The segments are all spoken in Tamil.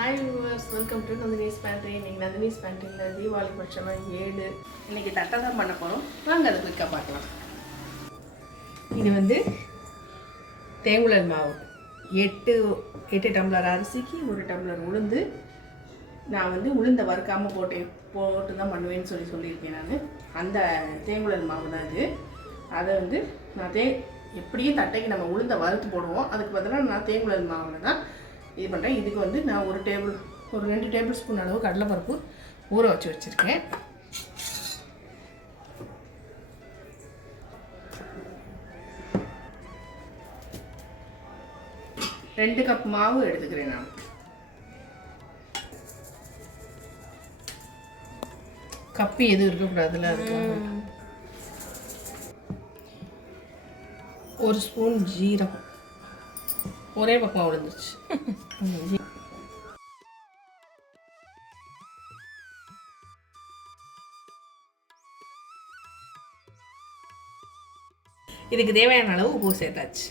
Hi viewers, welcome to Nandini's Pantry. இன்னைக்கு Nandini's Pantryல தீபாவளி பட்சமா 7 இன்னைக்கு தட்டை தான் பண்ண போறோம். வாங்க அத குயிக்கா பார்க்கலாம். இது வந்து தேங்குழல் மாவு 8 டம்ளர் அரிசிக்கு 1 டம்ளர் உளுந்து. நான் வந்து உளுந்த வறுக்காம போட்டு தான் பண்ணுவேன்னு சொல்லியிருக்கேன் நான். அந்த தேங்குழல் மாவு தான் இது. அதை வந்து நான் எப்படியும் தட்டைக்கு நம்ம உளுந்த வறுத்து போடுவோம். அதுக்கு பதிலாக நான் தேங்குழல் மாவில் தான் இது பண்ணுறேன். இதுக்கு வந்து நான் ஒரு 2 டேபிள் ஸ்பூன் அளவு கடலைப்பருப்பு ஊற வச்சுருக்கேன். 2 கப் மாவு எடுத்துக்கிறேன். நான் கப்பி எதுவும் இருக்கக்கூடாதுல, அதுக்கு 1 ஸ்பூன் ஜீரகம். ஒரே பக்கமாக விழுந்துருச்சு. இதுக்கு தேவையான அளவு உப்பு சேர்த்தாச்சு.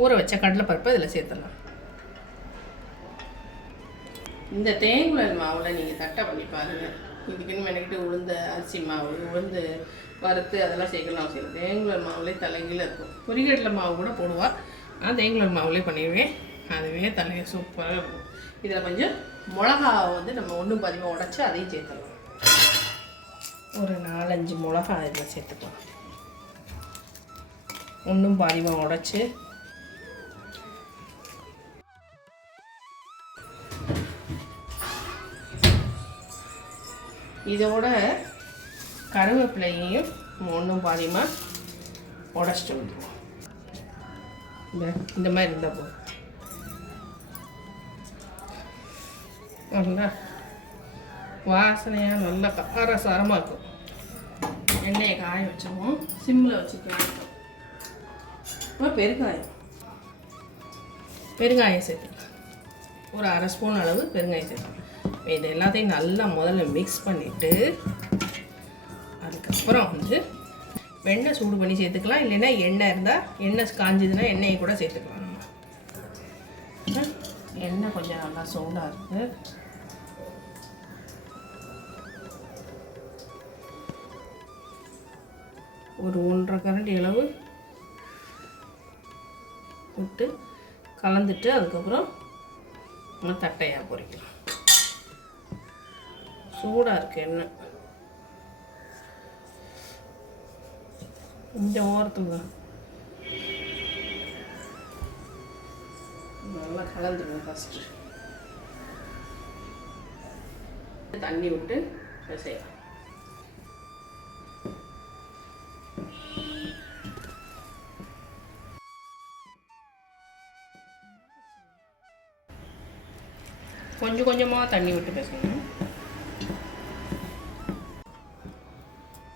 ஊற வச்ச கடலைப்பருப்பு இதில் சேர்த்துடலாம். இந்த தேங்குழல் மாவில் நீங்கள் தட்டை பண்ணி பாருங்கள். இதுக்குன்னு மெனக்கிட்டு உளுந்த அரிசி மாவு உளுந்து வறுத்து அதெல்லாம் சேர்க்கலாம் அவசியம். தேங்குழல் மாவுலேயே தலைகீழ இருக்கும். பொரிகடலை மாவு கூட போடுவாள். நான் தேங்குழல் மாவுலேயே பண்ணிடுவேன். அதுவே தலையை சூப்பராக இருக்கும். இதில் கொஞ்சம் மிளகாவை வந்து நம்ம ஒன்றும் பதிவாக உடச்சி அதையும் சேர்த்துக்கலாம். ஒரு 4-5 மிளகா இதில் சேர்த்துக்கலாம். ஒன்றும் பாதிமாக உடச்சி இதோட கருவேப்பிலையும் ஒன்றும் பாதிமாக உடச்சிட்டு வந்துடுவோம். இந்த மாதிரி இருந்தால் போதும். நல்லா வாசனையாக நல்லா காரசாரமாக இருக்கும். எண்ணெயை காய வச்சுருவோம். சிம்மில் வச்சுக்கலாம். இப்போ பெருங்காயம் சேர்த்துக்கலாம். ஒரு 1/2 ஸ்பூன் அளவு பெருங்காயம் சேர்த்துக்கலாம். இது எல்லாத்தையும் நல்லா முதல்ல மிக்ஸ் பண்ணிவிட்டு அதுக்கப்புறம் வந்து வெண்ணெய் சூடு பண்ணி சேர்த்துக்கலாம். இல்லைன்னா எண்ணெய் இருந்தால் எண்ணெய் காஞ்சதுன்னா எண்ணெயை கூட சேர்த்துக்கலாம். நம்ம எண்ணெய் கொஞ்சம் நல்லா சூடாக இருக்குது. ஒரு 1.5 கரண்டி அளவு விட்டு கலந்துட்டு அதுக்கப்புறம் நம்ம தட்டையாக பொரிக்கலாம். சூடாக இருக்குது எண்ணெய். இந்த ஓரத்துங்க நல்லா கலந்துருங்க. ஃபஸ்ட்டு தண்ணி விட்டு செய்யலாம். கொஞ்சம் கொஞ்சமாக தண்ணி விட்டு பேசணும்.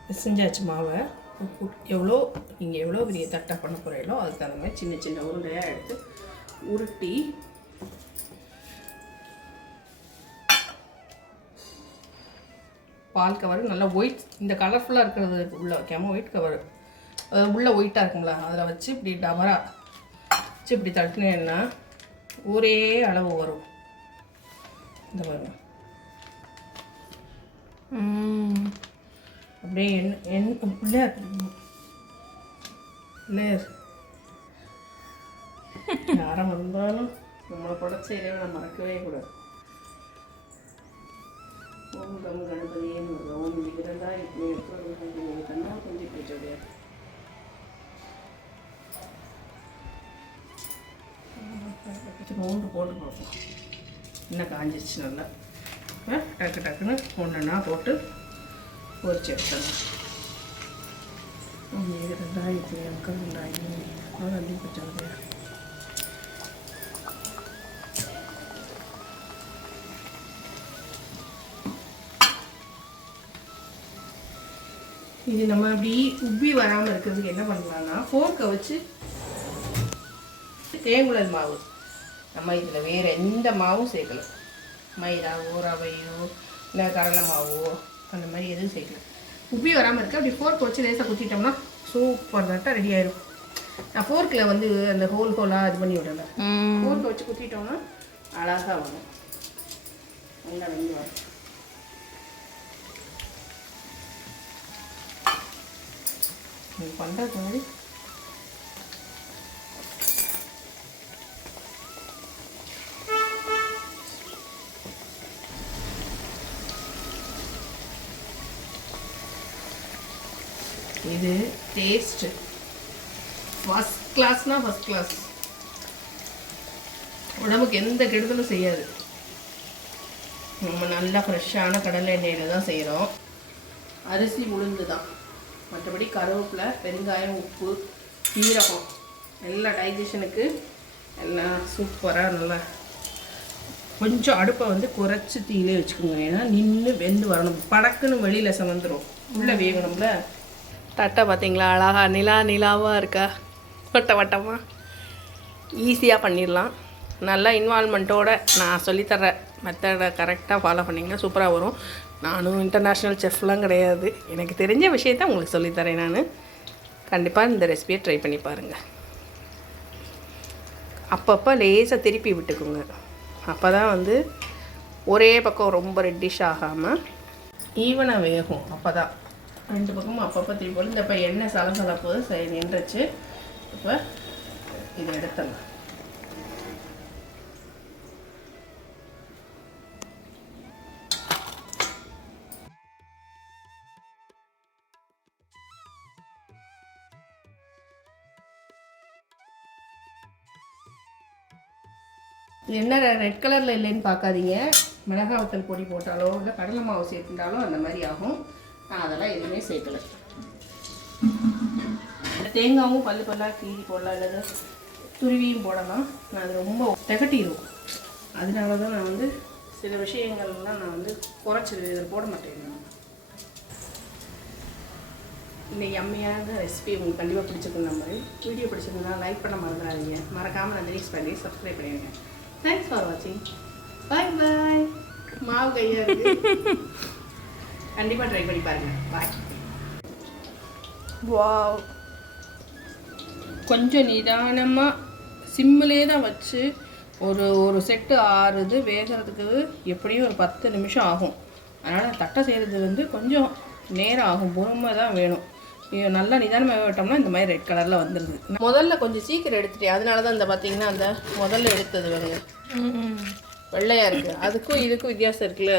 பிசைஞ்சாச்சு மாவை. நீங்கள் எவ்வளோ பெரிய தட்டை பண்ண போகிறீங்களோ அதுக்கு தகுந்த மாதிரி சின்ன சின்ன உருண்டையாக எடுத்து உருட்டி பால் கவர் நல்லா ஒயிட், இந்த கலர்ஃபுல்லாக இருக்கிறது உள்ளே வைக்காமல் ஒயிட் கவர், அதாவது உள்ளே ஒயிட்டாக இருக்குங்களா, அதில் வச்சு இப்படி டபரா வச்சு இப்படி தட்டினேன்னா ஒரே அளவு வரும். இந்த பாருங்க, அப்படியே பிள்ளையார் யாரும் வந்தாலும் நம்மளை படைச்ச இறைவனை மறக்கவே கூடாது. ஓம் கம் கணபதியே ஓம் விகிரதா இப்படி தன்னா கொஞ்சம் பேச்சோடைய நோண்டு போட்டு பார்ப்போம். இன்னும் காஞ்சிச்சு நல்லா. டக்கு டக்குன்னு ஒன்றுன்னா போட்டு பொரிச்சு எடுத்துடலாம். ரெண்டாயிரத்தி அக்கா அள்ளி வச்சாங்க. இது நம்ம அப்படி உப்பி வராமல் இருக்கிறதுக்கு என்ன பண்ணலாம்னா, ஃபோர்க்கை வச்சு தேங்குழல் மாவு நம்ம இதில் வேறு எந்த மாவும் சேர்க்கலாம். மைதாவோ ரவையோ இல்லை கடலை மாவோ அந்த மாதிரி எதுவும் சேர்க்கலாம். உப்பி வராமல் இருக்குது. அப்படி ஃபோர்க்கை வச்சு லேசாக குத்திட்டோம்னா சூப்பர் தட்டாக ரெடி ஆயிடும். நான் ஃபோர்க்கில் வந்து அந்த ஹோலாக இது பண்ணி விடலை. ஃபோர்க்கை வச்சு குத்திட்டோம்னா அழகாக வரும். நல்லா வெந்து வரும். நீங்கள் பண்ணுறது மாதிரி இது டேஸ்ட்டு ஃபஸ்ட் கிளாஸ்னால் ஃபஸ்ட் கிளாஸ். உடம்புக்கு எந்த கெடுதலும் செய்யாது. நம்ம நல்லா ஃப்ரெஷ்ஷான கடலை எண்ணெயில் தான் செய்கிறோம். அரிசி உளுந்து தான், மற்றபடி கருவேப்பிலை, வெங்காயம், உப்பு, சீரகம் எல்லாம் டைஜஷனுக்கு எல்லாம் சூப்பராக நல்லா. கொஞ்சம் அடுப்பை வந்து குறைச்சி தீயிலே வச்சுக்கோங்க. ஏன்னா நின்று வெந்து வரணும். படக்குன்னு வெளியில் சமந்துடும், உள்ளே வேகணும்ல. தட்டை பார்த்தீங்களா அழகா நிலாவாக இருக்கா, வட்ட வட்டமாக. ஈஸியாக பண்ணிடலாம். நல்லா இன்வால்மெண்ட்டோடு நான் சொல்லித்தர மெத்தடை கரெக்டாக ஃபாலோ பண்ணிங்கன்னா சூப்பராக வரும். நானும் இன்டர்நேஷ்னல் செஃப்லாம் கிடையாது, எனக்கு தெரிஞ்ச விஷயத்த உங்களுக்கு சொல்லித்தரேன். நான் கண்டிப்பாக இந்த ரெசிபியை ட்ரை பண்ணி பாருங்கள். அப்பப்போ லேசாக திருப்பி விட்டுக்குங்க. அப்போ தான் வந்து ஒரே பக்கம் ரொம்ப ரெட்டிஷ் ஆகாமல் ஈவனாக வேகும். அப்போ தான் ரெண்டு பக்கமும் அப்பப்போ திருப்பி போல. இந்த இப்போ எண்ணெய் சலசலப்பு நின்றுச்சு. இப்போ இதை எடுத்துடலாம். இது என்ன ரெட் கலரில் இல்லைன்னு பார்க்காதீங்க. மிளகாய் வத்தல் பொடி போட்டாலோ இல்லை கடலை மாவு சேர்த்துட்டாலோ அந்த மாதிரி ஆகும். நான் அதெல்லாம் எதுவுமே சேர்க்கலை. தேங்காயும் பல்லாக கீறி போடலாம், இல்லை துருவியும் போடலாம். நான் அது ரொம்ப திகட்டிடும். அதனால தான் நான் வந்து சில விஷயங்கள்லாம் நான் வந்து குறைச்சிடுவேன், இதில் போட மாட்டேன். இன்னைக்கு அம்மையான ரெசிபி உங்களுக்கு கண்டிப்பாக பிடிச்சிருக்கும். நம்பர் வீடியோ பிடிச்சிருந்தா லைக் பண்ண மறந்துடாதீங்க. மறக்காமல் நந்தினி பண்ணி சப்ஸ்கிரைப் பண்ணிடுங்க. தேங்க்ஸ் ஃபார் வாட்சிங். பாய் பாய். மாவு கையாக இருக்குது, கண்டிப்பாக ட்ரை பண்ணி பாருங்கள். பாய். வாவ், கொஞ்சம் நிதானமாக சிம்மிலே தான் வச்சு ஒரு செட்டு ஆறுது வேகிறதுக்கு எப்படியும் ஒரு 10 நிமிஷம் ஆகும். அதனால் தட்டை செய்கிறது வந்து கொஞ்சம் நேரம் ஆகும், பொறுமை தான் வேணும். நல்லா நிதானமாக விட்டோம்னா இந்த மாதிரி ரெட் கலரில் வந்துடுது. முதல்ல கொஞ்சம் சீக்கிரம் எடுத்துட்டேன், அதனால தான் இந்த பார்த்தீங்கன்னா அந்த முதல்ல எடுத்தது வந்து வெள்ளையாக இருக்குது. அதுக்கும் இதுக்கும் வித்தியாசம் இருக்குல்ல.